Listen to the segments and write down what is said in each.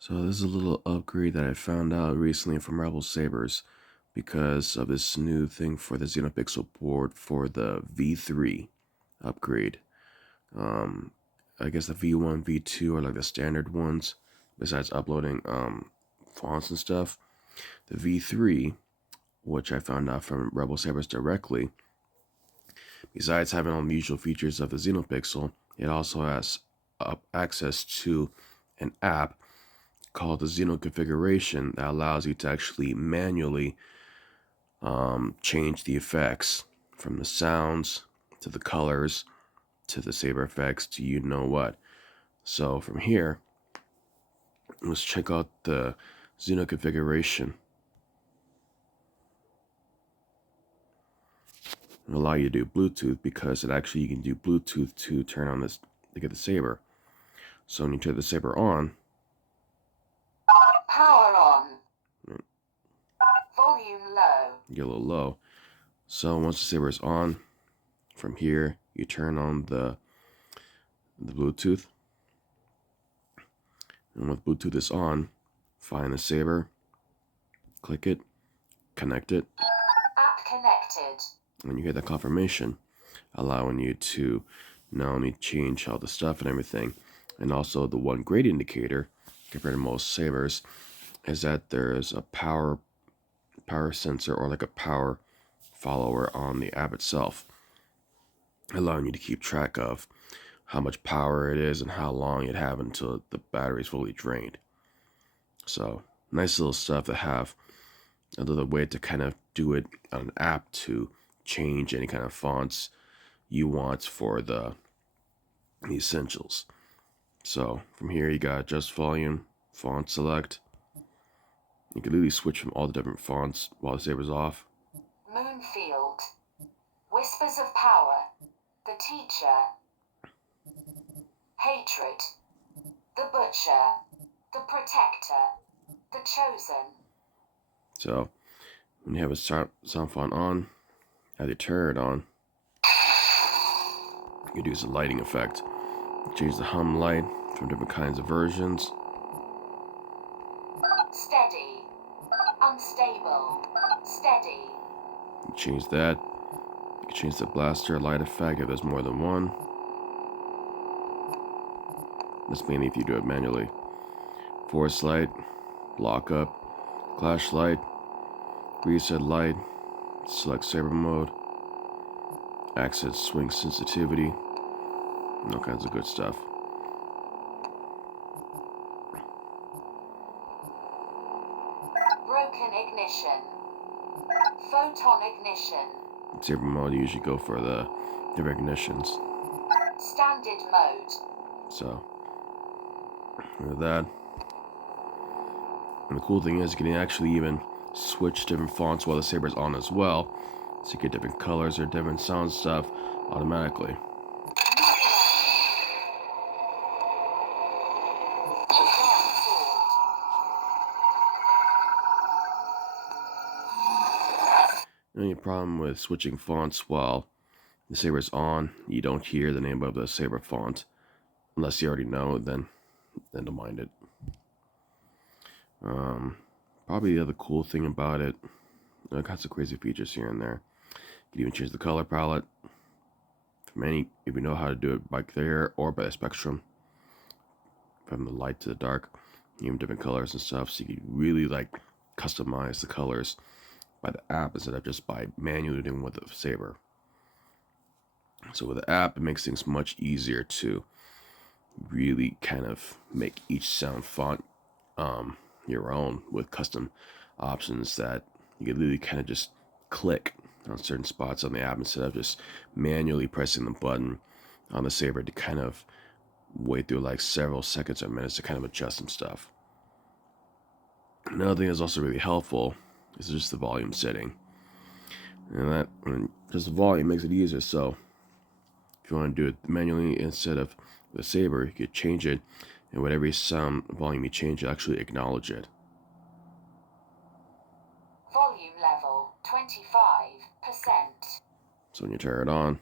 So this is a little upgrade that I found out recently from Rebel Sabers because of this new thing for the Xenopixel board for the V3 upgrade. Um, I guess the V1, V2 are like the standard ones, besides uploading fonts and stuff. The V3, which I found out from Rebel Sabers directly, besides having all the usual features of the Xenopixel, it also has access to an app called the Xeno configuration that allows you to actually manually change the effects from the sounds to the colors to the saber effects to you know what. So from here, let's check out the Xeno configuration. It'll allow you to do Bluetooth because it actually you can do Bluetooth to turn on this to get the saber. So when you turn the saber on, power on, volume low, you get a little low. So once the saber is on, from here you turn on the Bluetooth. And with Bluetooth is on, find the saber, click it, connect it, app connected, and you get the confirmation, allowing you to not only change all the stuff and everything, and also the one great indicator compared to most sabers is that there's a power sensor or like a power follower on the app itself, allowing you to keep track of how much power it is and how long it have until the battery is fully drained. So nice little stuff to have. Another way to kind of do it on an app to change any kind of fonts you want for the essentials. So from here you got adjust volume, font select. You can literally switch from all the different fonts while the saber's off. Moonfield, whispers of power, the teacher, hatred, the butcher, the protector, the chosen. So when you have a sound font on, as you turn it on, you do some lighting effect. Change the hum light from different kinds of versions. Steady, unstable, steady. You change that. You can change the blaster light effect if there's more than one. That's mainly if you do it manually. Force light, lock up, clash light, reset light, select saber mode, accent swing sensitivity, and all kinds of good stuff. Broken ignition, photon ignition, In saber mode, you usually go for the different ignitions. standard mode, So, with that. And the cool thing is you can actually even switch different fonts while the saber's on as well. So you get different colors or different sound stuff automatically. The only problem with switching fonts while the saber's on, you don't hear the name of the saber font. Unless you already know, then don't mind it. Probably the other cool thing about it, got some crazy features here and there. You can even change the color palette from any, if you know how to do it by clear or by the spectrum, from the light to the dark, even different colors and stuff. So you can really like customize the colors by the app instead of just by manually doing with the saber. So with the app, it makes things much easier to really kind of make each sound font your own with custom options that you can literally kind of just click on certain spots on the app instead of just manually pressing the button on the saber to kind of wait through like several seconds or minutes to kind of adjust some stuff. Another thing that's also really helpful is just the volume setting. And that, just the volume makes it easier. So if you want to do it manually instead of the saber, you could change it, and with every sound volume you change, you actually acknowledge it. volume level 25%. So when you turn it on,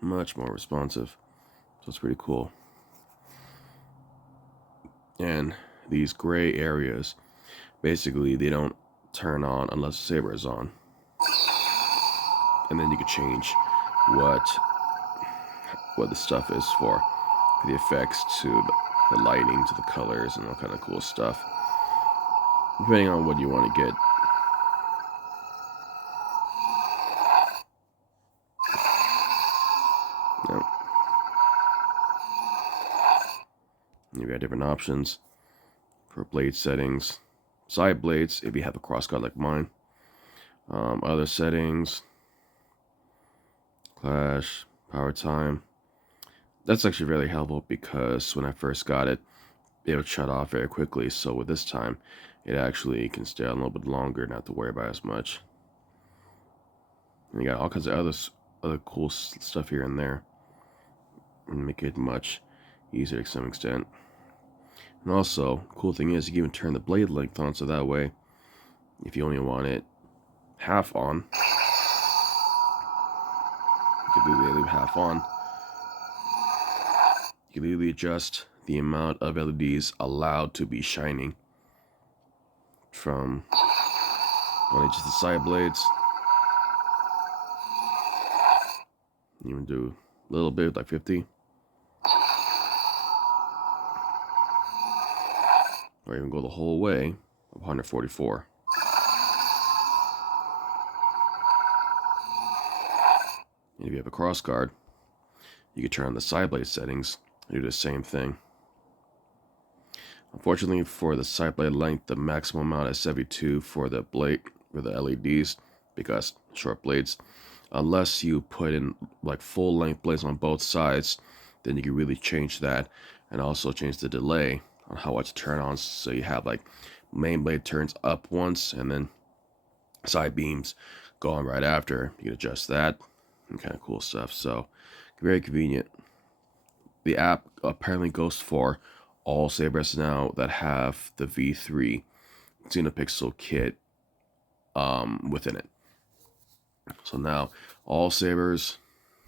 much more responsive. So it's pretty cool. And these gray areas, basically, they don't turn on unless the saber is on. And then you can change what the stuff is for the effects, to the lighting, to the colors, and all kind of cool stuff, depending on what you want to get. Yep. You've got different options for blade settings. Side blades, if you have a crossguard like mine. Other settings, clash, power time. That's actually really helpful because when I first got it, it would shut off very quickly. So with this time, it actually can stay on a little bit longer, not to worry about as much. And you got all kinds of other cool stuff here and there, and make it much easier to some extent. And also, cool thing is you can even turn the blade length on, so that way, if you only want it half on, you can leave it half on. You can literally adjust the amount of LEDs allowed to be shining from only just the side blades. You can do a little bit, like 50. Or even go the whole way of 144. And if you have a cross guard, you can turn on the side blade settings and do the same thing. Unfortunately, for the side blade length, the maximum amount is 72 for the blade, for the LEDs, because short blades. Unless you put in like full length blades on both sides, then you can really change that, and also change the delay on how much to turn on. So you have like main blade turns up once, and then side beams go on right after. You can adjust that, and kind of cool stuff. So very convenient. The app apparently goes for all sabers now that have the V3 Xenopixel kit within it. So now all sabers,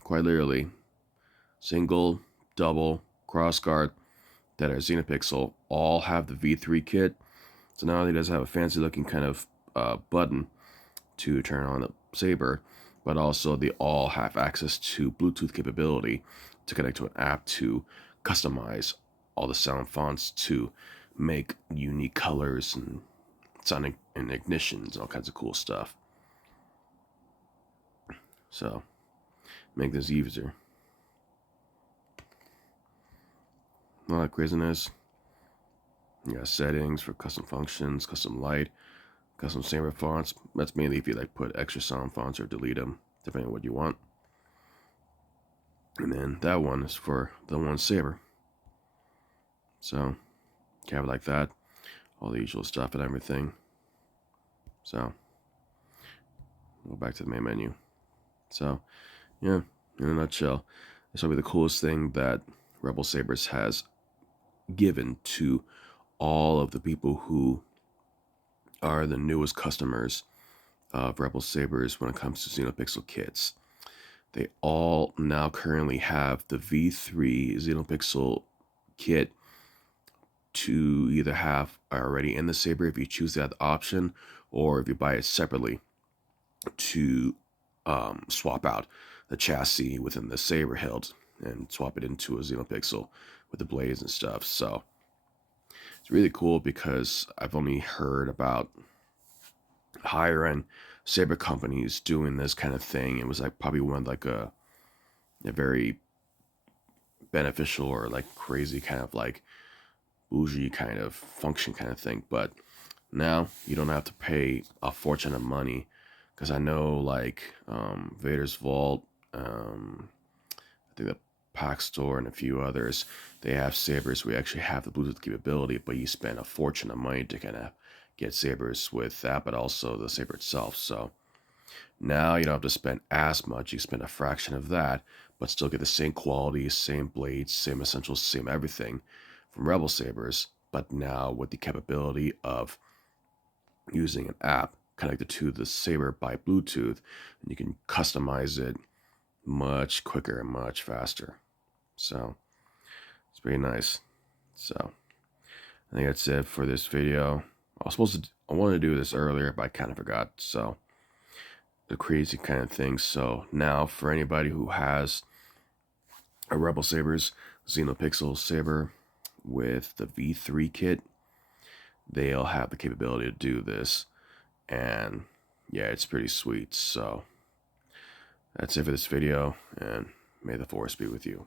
quite literally, single, double, crossguard that are Xenopixel, all have the V3 kit. So not only does it have a fancy looking kind of button to turn on the saber, but also they all have access to Bluetooth capability to connect to an app to customize all the sound fonts to make unique colors and sound and ignitions and all kinds of cool stuff. So make this easier. A lot of craziness. You got settings for custom functions, custom light, custom saber fonts. That's mainly if you like put extra sound fonts or delete them, depending on what you want. And then that one is for the one saber. So you have it like that, all the usual stuff and everything. So go back to the main menu. So yeah, in a nutshell, it's probably the coolest thing that Rebel Sabers has given to all of the people who are the newest customers of Rebel Sabers when it comes to Xenopixel kits. They all now currently have the V3 Xenopixel kit to either have already in the saber if you choose that option, or if you buy it separately to swap out the chassis within the saber hilt and swap it into a Xenopixel with the blades and stuff. So it's really cool because I've only heard about higher end saber companies doing this kind of thing. It was like probably one like a very beneficial or like crazy kind of like bougie kind of function kind of thing. But now you don't have to pay a fortune of money, because I know like Vader's Vault, I think the Pack Store and a few others, they have sabers where you actually have the Bluetooth capability, but you spend a fortune of money to kind of get sabers with that, but also the saber itself. So now you don't have to spend as much. You spend a fraction of that, but still get the same quality, same blades, same essentials, same everything from Rebel Sabers, but now with the capability of using an app connected to the saber by Bluetooth, and you can customize it much quicker and much faster. So It's pretty nice. So I think that's it for this video. I wanted to do this earlier, but I kind of forgot. So the crazy kind of thing. So now for anybody who has a Rebel Sabers Xenopixel Saber with the V3 kit, they'll have the capability to do this. And yeah, it's pretty sweet. So that's it for this video, and may the force be with you.